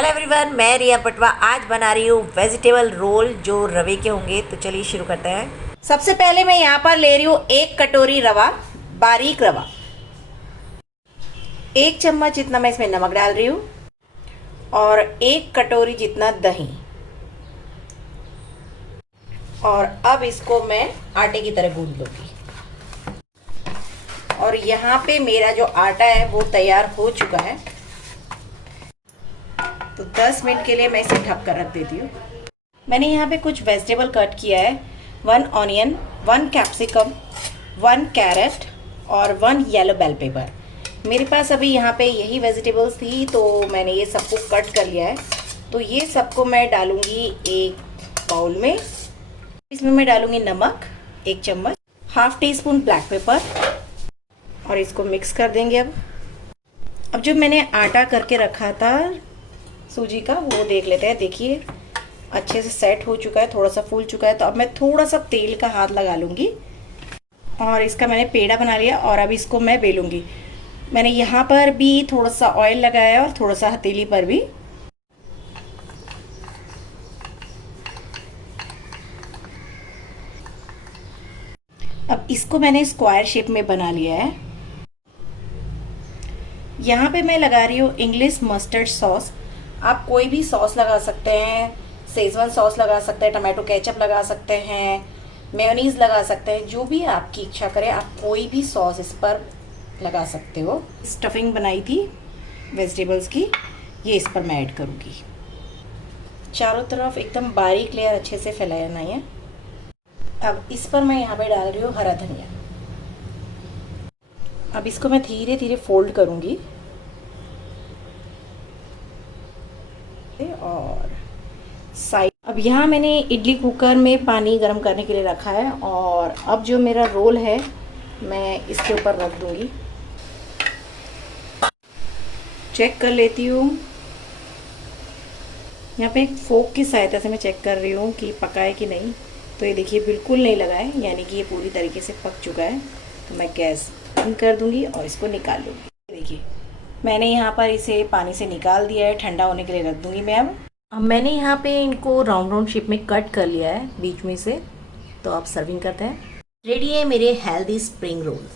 Hello everyone, मैं रिया पटवा आज बना रही हूँ वेजिटेबल रोल जो रवे के होंगे। तो चलिए शुरू करते हैं। सबसे पहले मैं यहाँ पर ले रही हूँ 1 कटोरी रवा, बारीक रवा। 1 चम्मच जितना मैं इसमें नमक डाल रही हूँ और 1 कटोरी जितना दही। और अब इसको मैं आटे की तरह गूंद लूँगी। और यहाँ पे मेरा जो आटा है वो तैयार हो चुका है। तो 10 मिनट के लिए मैं इसे ढक कर रख देती हूँ। मैंने यहाँ पे कुछ वेजिटेबल कट किया है। 1 ऑनियन, 1 कैप्सिकम, 1 कैरेट और 1 येलो बेल पेपर। मेरे पास अभी यहाँ पे यही वेजिटेबल्स थी तो मैंने ये सबको कट कर लिया है। तो ये सबको मैं डालूँगी एक बाउल में। इसमें मैं डालूँगी नमक 1 चम्मच, half tea spoon black pepper और इसको मिक्स कर देंगे। अब जो मैंने आटा करके रखा था सूजी का वो देख लेते हैं। देखिए अच्छे से सेट हो चुका है, थोड़ा सा फूल चुका है। तो अब मैं थोड़ा सा तेल का हाथ लगा लूँगी और इसका मैंने पेड़ा बना लिया और अब इसको मैं बेलूँगी। मैंने यहाँ पर भी थोड़ा सा ऑयल लगाया और थोड़ा सा हथेली पर भी। अब इसको मैंने स्क्वायर शेप में बना लिया है। यहाँ पे मैं लगा रही हूँ इंग्लिश मस्टर्ड सॉस। आप कोई भी सॉस लगा सकते हैं, शेजवान सॉस लगा सकते हैं, टमाटो केचप लगा सकते हैं, मेयोनीज लगा सकते हैं, जो भी आपकी इच्छा करे आप कोई भी सॉस इस पर लगा सकते हो। स्टफिंग बनाई थी वेजिटेबल्स की, ये इस पर मैं ऐड करूँगी। चारों तरफ एकदम बारीक लेयर अच्छे से फैलाना है। अब इस पर मैं यहाँ पे डाल रही हूँ हरा धनिया। अब इसको मैं धीरे धीरे फोल्ड करूँगी और साइड। अब यहाँ मैंने इडली कुकर में पानी गर्म करने के लिए रखा है और अब जो मेरा रोल है मैं इसके ऊपर रख दूँगी। चेक कर लेती हूँ, यहाँ पे एक फोक की सहायता से मैं चेक कर रही हूँ कि पका है कि नहीं। तो ये देखिए बिल्कुल नहीं लगा है, यानी कि ये पूरी तरीके से पक चुका है। तो मैं गैस बंद कर दूँगी और इसको निकाल लूँगी। देखिए मैंने यहाँ पर इसे पानी से निकाल दिया है, ठंडा होने के लिए रख दूँगी मैं। अब मैंने यहाँ पे इनको राउंड राउंड शेप में कट कर लिया है बीच में से। तो अब सर्विंग करते हैं। रेडी है मेरे हेल्दी स्प्रिंग रोल।